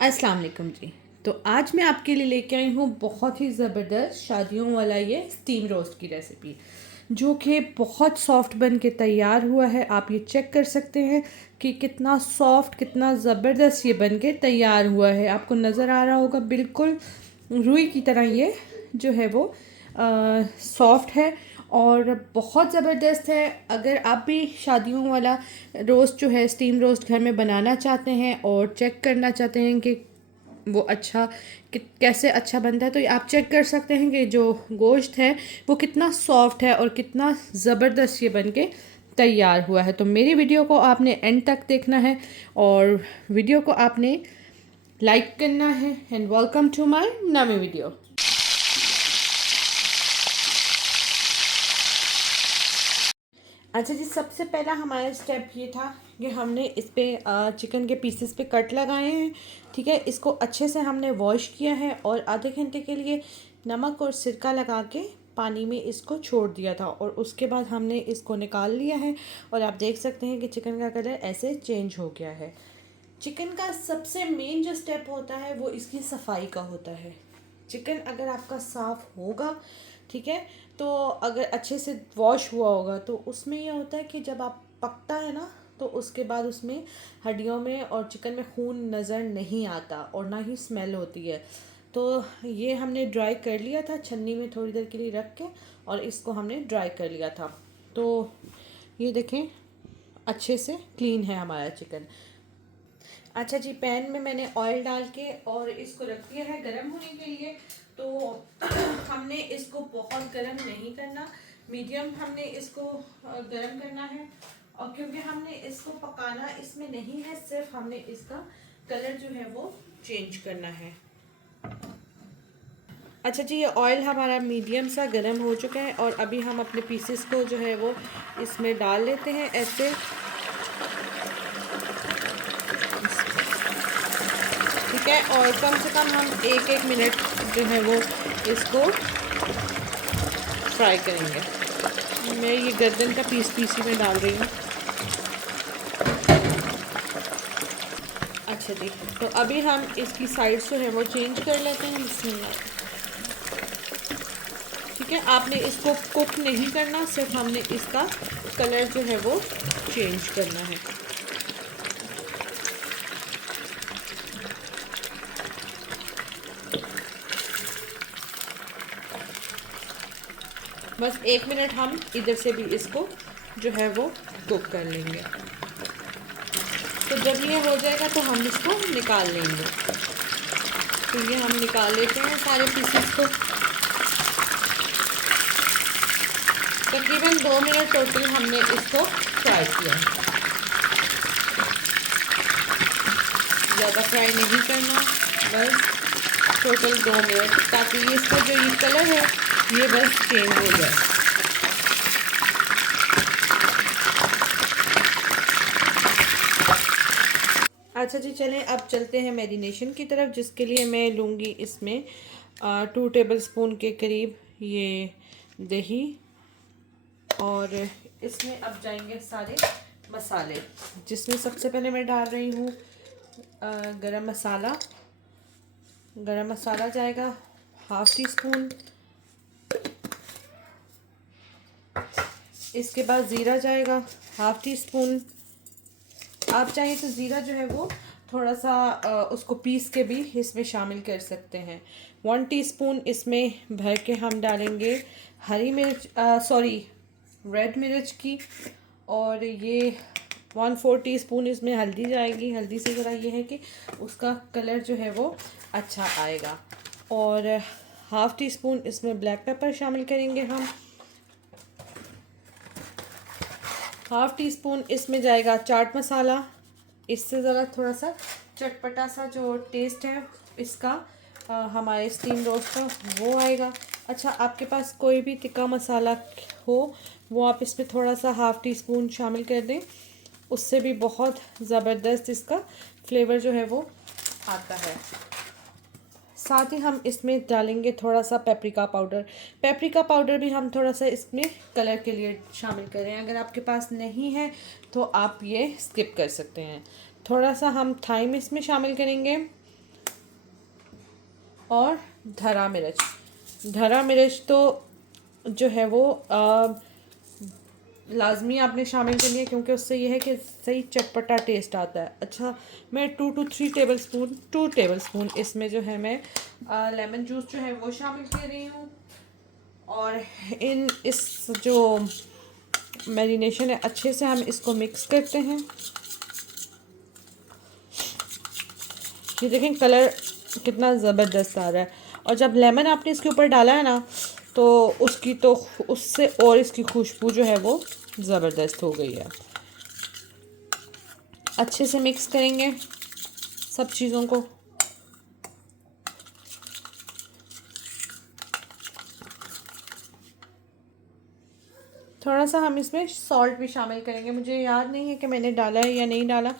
अस्सलाम वालेकुम जी। तो आज मैं आपके लिए लेके आई हूँ बहुत ही ज़बरदस्त शादियों वाला ये स्टीम रोस्ट की रेसिपी, जो कि बहुत सॉफ्ट बन के तैयार हुआ है। आप ये चेक कर सकते हैं कि कितना सॉफ्ट, कितना ज़बरदस्त ये बन के तैयार हुआ है। आपको नज़र आ रहा होगा बिल्कुल रुई की तरह ये जो है वो सॉफ्ट है और बहुत ज़बरदस्त है। अगर आप भी शादियों वाला रोस्ट जो है स्टीम रोस्ट घर में बनाना चाहते हैं और चेक करना चाहते हैं कि वो अच्छा कैसे अच्छा बनता है, तो आप चेक कर सकते हैं कि जो गोश्त है वो कितना सॉफ्ट है और कितना ज़बरदस्त ये बन के तैयार हुआ है। तो मेरी वीडियो को आपने एंड तक देखना है और वीडियो को आपने लाइक करना है। And welcome to my new video. अच्छा जी, सबसे पहला हमारा स्टेप ये था कि हमने इस पे चिकन के पीसेस पे कट लगाए हैं। ठीक है, इसको अच्छे से हमने वॉश किया है और आधे घंटे के लिए नमक और सिरका लगा के पानी में इसको छोड़ दिया था और उसके बाद हमने इसको निकाल लिया है। और आप देख सकते हैं कि चिकन का कलर ऐसे चेंज हो गया है। चिकन का सबसे मेन जो स्टेप होता है वो इसकी सफाई का होता है। चिकन अगर आपका साफ़ होगा, ठीक है, तो अगर अच्छे से वॉश हुआ होगा तो उसमें यह होता है कि जब आप पकता है ना, तो उसके बाद उसमें हड्डियों में और चिकन में खून नज़र नहीं आता और ना ही स्मेल होती है। तो ये हमने ड्राई कर लिया था छन्नी में थोड़ी देर के लिए रख के, और इसको हमने ड्राई कर लिया था। तो ये देखें अच्छे से क्लीन है हमारा चिकन। अच्छा जी, पैन में मैंने ऑयल डाल के और इसको रख दिया है गरम होने के लिए। तो हमने इसको बहुत गरम नहीं करना, मीडियम हमने इसको गरम करना है। और क्योंकि हमने इसको पकाना इसमें नहीं है, सिर्फ हमने इसका कलर जो है वो चेंज करना है। अच्छा जी, ये ऑयल हमारा मीडियम सा गरम हो चुका है और अभी हम अपने पीसेस को जो है वो इसमें डाल लेते हैं ऐसे। ठीक है, और कम से कम हम एक एक मिनट जो है वो इसको फ्राई करेंगे। मैं ये गर्दन का पीस ही में डाल रही हूँ। अच्छा जी, तो अभी हम इसकी साइड जो है वो चेंज कर लेते हैं। ठीक है, आपने इसको कुक नहीं करना, सिर्फ हमने इसका कलर जो है वो चेंज करना है। बस एक मिनट हम इधर से भी इसको जो है वो कुक कर लेंगे। तो जब ये हो जाएगा तो हम इसको निकाल लेंगे। तो ये हम निकाल लेते हैं सारे पीसेस को। तकरीबन 2 मिनट टोटल हमने इसको फ्राई किया है। ज़्यादा फ्राई नहीं करना, बस टोटल 2 मिनट, ताकि ये इसका जो ये कलर है ये बस चेंज हो जाए। अच्छा जी, चलें अब चलते हैं मैरिनेशन की तरफ, जिसके लिए मैं लूँगी इसमें 2 टेबलस्पून के करीब ये दही, और इसमें अब जाएंगे सारे मसाले, जिसमें सबसे पहले मैं डाल रही हूँ गरम मसाला। गरम मसाला जाएगा 1/2 टीस्पून। इसके बाद ज़ीरा जाएगा 1/2 टीस्पून। आप चाहें तो ज़ीरा जो है वो थोड़ा सा उसको पीस के भी इसमें शामिल कर सकते हैं। 1 टीस्पून इसमें भर के हम डालेंगे हरी मिर्च, सॉरी रेड मिर्च की, और ये 1/4 टीस्पून इसमें हल्दी जाएगी। हल्दी से ज़रा ये है कि उसका कलर जो है वो अच्छा आएगा। और 1/2 टीस्पून इसमें ब्लैक पेपर शामिल करेंगे हम। 1/2 टीस्पून इसमें जाएगा चाट मसाला। इससे ज़रा थोड़ा सा चटपटा सा जो टेस्ट है इसका हमारे स्टीम रोस्ट का वो आएगा। अच्छा, आपके पास कोई भी तिक्का मसाला हो वो आप इसमें थोड़ा सा 1/2 टीस्पून शामिल कर दें, उससे भी बहुत ज़बरदस्त इसका फ्लेवर जो है वो आता है। साथ ही हम इसमें डालेंगे थोड़ा सा पेपरिका पाउडर। पेपरिका पाउडर भी हम थोड़ा सा इसमें कलर के लिए शामिल करें। अगर आपके पास नहीं है तो आप ये स्किप कर सकते हैं। थोड़ा सा हम थाइम इसमें शामिल करेंगे, और धरा मिर्च तो जो है वो लाजमी आपने शामिल करनी है, क्योंकि उससे ये है कि सही चटपटा टेस्ट आता है। अच्छा, मैं 2 टेबल स्पून इसमें जो है मैं लेमन जूस जो है वो शामिल कर रही हूँ। और इस जो मैरिनेशन है अच्छे से हम इसको मिक्स करते हैं। ये देखें कलर कितना ज़बरदस्त आ रहा है। और जब लेमन आपने इसके ऊपर डाला है ना, तो उससे और इसकी खुशबू जो है वो ज़बरदस्त हो गई है। अच्छे से मिक्स करेंगे सब चीज़ों को। थोड़ा सा हम इसमें सॉल्ट भी शामिल करेंगे। मुझे याद नहीं है कि मैंने डाला है या नहीं डाला,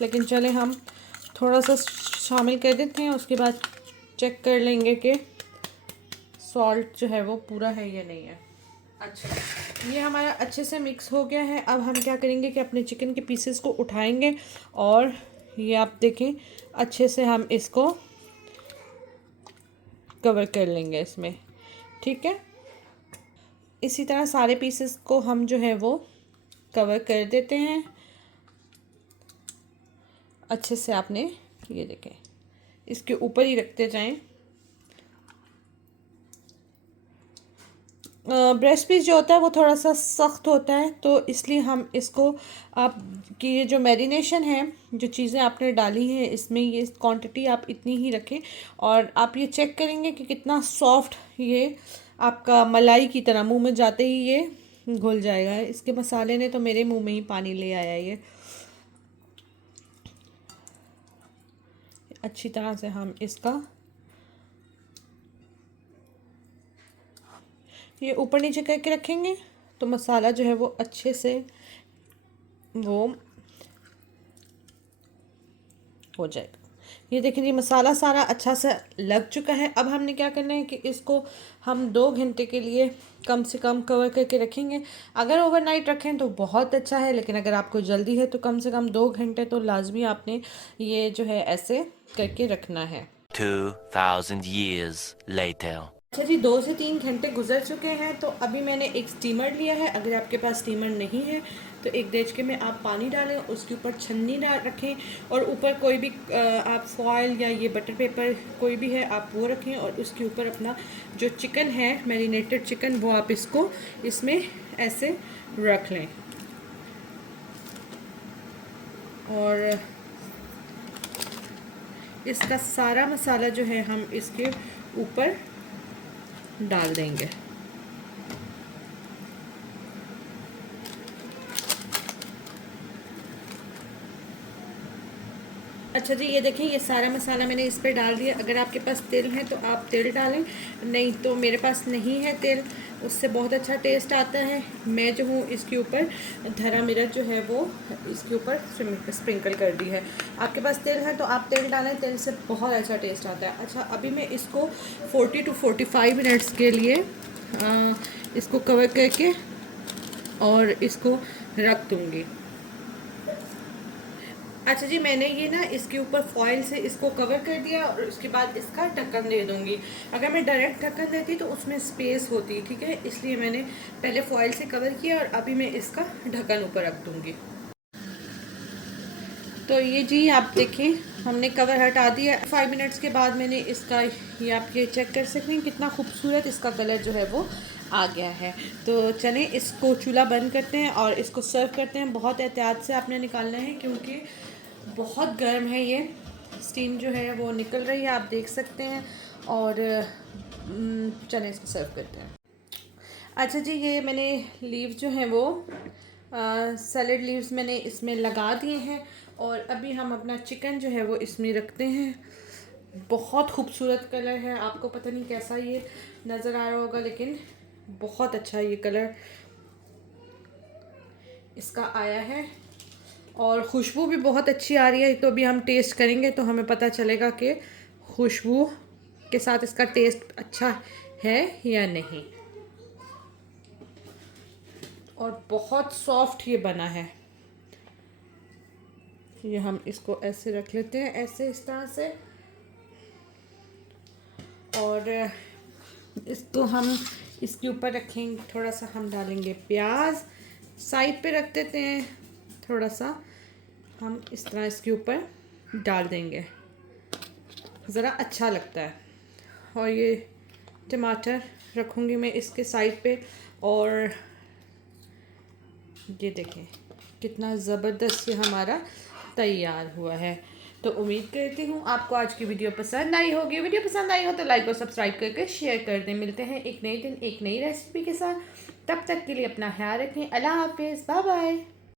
लेकिन चले हम थोड़ा सा शामिल कर देते हैं। उसके बाद चेक कर लेंगे कि सॉल्ट जो है वो पूरा है या नहीं है। अच्छा, ये हमारा अच्छे से मिक्स हो गया है। अब हम क्या करेंगे कि अपने चिकन के पीसेस को उठाएंगे और ये आप देखें अच्छे से हम इसको कवर कर लेंगे इसमें, ठीक है। इसी तरह सारे पीसेस को हम जो है वो कवर कर देते हैं अच्छे से। आपने ये देखें इसके ऊपर ही रखते जाएं। ब्रेस्ट पीस जो होता है वो थोड़ा सा सख्त होता है, तो इसलिए हम इसको आप कि ये जो मैरिनेशन है, जो चीज़ें आपने डाली हैं इसमें, ये क्वांटिटी आप इतनी ही रखें। और आप ये चेक करेंगे कि कितना सॉफ्ट ये आपका मलाई की तरह मुंह में जाते ही ये घुल जाएगा। इसके मसाले ने तो मेरे मुंह में ही पानी ले आया। ये अच्छी तरह से हम इसका ये ऊपर नीचे करके रखेंगे तो मसाला जो है वो अच्छे से वो हो जाएगा। ये देखिए ये मसाला सारा अच्छा से लग चुका है। अब हमने क्या करना है कि इसको हम 2 घंटे के लिए कम से कम कवर करके रखेंगे। अगर ओवरनाइट रखें तो बहुत अच्छा है, लेकिन अगर आपको जल्दी है तो कम से कम 2 घंटे तो लाजमी आपने ये जो है ऐसे करके रखना है। 2000 years later. अच्छा जी, 2 से 3 घंटे गुजर चुके हैं। तो अभी मैंने एक स्टीमर लिया है। अगर आपके पास स्टीमर नहीं है तो एक देचके में आप पानी डालें, उसके ऊपर छन्नी डाल रखें और ऊपर कोई भी आप फॉयल या ये बटर पेपर कोई भी है आप वो रखें, और उसके ऊपर अपना जो चिकन है मैरिनेटेड चिकन वो आप इसको इसमें ऐसे रख लें। और इसका सारा मसाला जो है हम इसके ऊपर डाल देंगे। अच्छा जी, ये देखिए ये सारा मसाला मैंने इस पर डाल दिया। अगर आपके पास तिल है तो आप तिल डालें, नहीं तो मेरे पास नहीं है तिल, उससे बहुत अच्छा टेस्ट आता है। मैं जो हूँ इसके ऊपर धरा मिर्च जो है वो इसके ऊपर स्प्रिंकल कर दी है। आपके पास तिल है तो आप तिल डालें, तिल से बहुत अच्छा टेस्ट आता है। अच्छा, अभी मैं इसको 40 to 45 मिनट्स के लिए इसको कवर करके और इसको रख दूँगी। अच्छा जी, मैंने ये ना इसके ऊपर फॉइल से इसको कवर कर दिया और उसके बाद इसका ढक्कन दे दूँगी। अगर मैं डायरेक्ट ढक्कन देती तो उसमें स्पेस होती, ठीक है, इसलिए मैंने पहले फॉइल से कवर किया और अभी मैं इसका ढक्कन ऊपर रख दूँगी। तो ये जी आप देखें हमने कवर हटा दिया। 5 मिनट्स के बाद मैंने इसका, ये आप ये चेक कर सकते हैं कितना खूबसूरत इसका कलर जो है वो आ गया है। तो चलें इसको चूल्हा बंद करते हैं और इसको सर्व करते हैं। बहुत एहतियात से आपने निकालना है क्योंकि बहुत गर्म है। ये स्टीम जो है वो निकल रही है, आप देख सकते हैं। और चलें इसको सर्व करते हैं। अच्छा जी, ये मैंने लीव जो है वो सैलड लीव्स मैंने इसमें लगा दिए हैं और अभी हम अपना चिकन जो है वो इसमें रखते हैं। बहुत खूबसूरत कलर है, आपको पता नहीं कैसा ये नज़र आ रहा होगा, लेकिन बहुत अच्छा ये कलर इसका आया है और खुशबू भी बहुत अच्छी आ रही है। तो अभी हम टेस्ट करेंगे तो हमें पता चलेगा कि खुशबू के साथ इसका टेस्ट अच्छा है या नहीं। और बहुत सॉफ्ट ये बना है। ये हम इसको ऐसे रख लेते हैं, ऐसे इस तरह से। और इसको हम इसके ऊपर रखेंगे, थोड़ा सा हम डालेंगे प्याज, साइड पे रख देते हैं, थोड़ा सा हम इस तरह इसके ऊपर डाल देंगे, ज़रा अच्छा लगता है। और ये टमाटर रखूँगी मैं इसके साइड पे। और ये देखें कितना ज़बरदस्त ये हमारा तैयार हुआ है। तो उम्मीद करती हूँ आपको आज की वीडियो पसंद आई होगी। वीडियो पसंद आई हो तो लाइक और सब्सक्राइब करके शेयर कर दें। मिलते हैं एक नए दिन एक नई रेसिपी के साथ, तब तक के लिए अपना ख्याल रखें। अल्लाह हाफिज़, बाय बाय।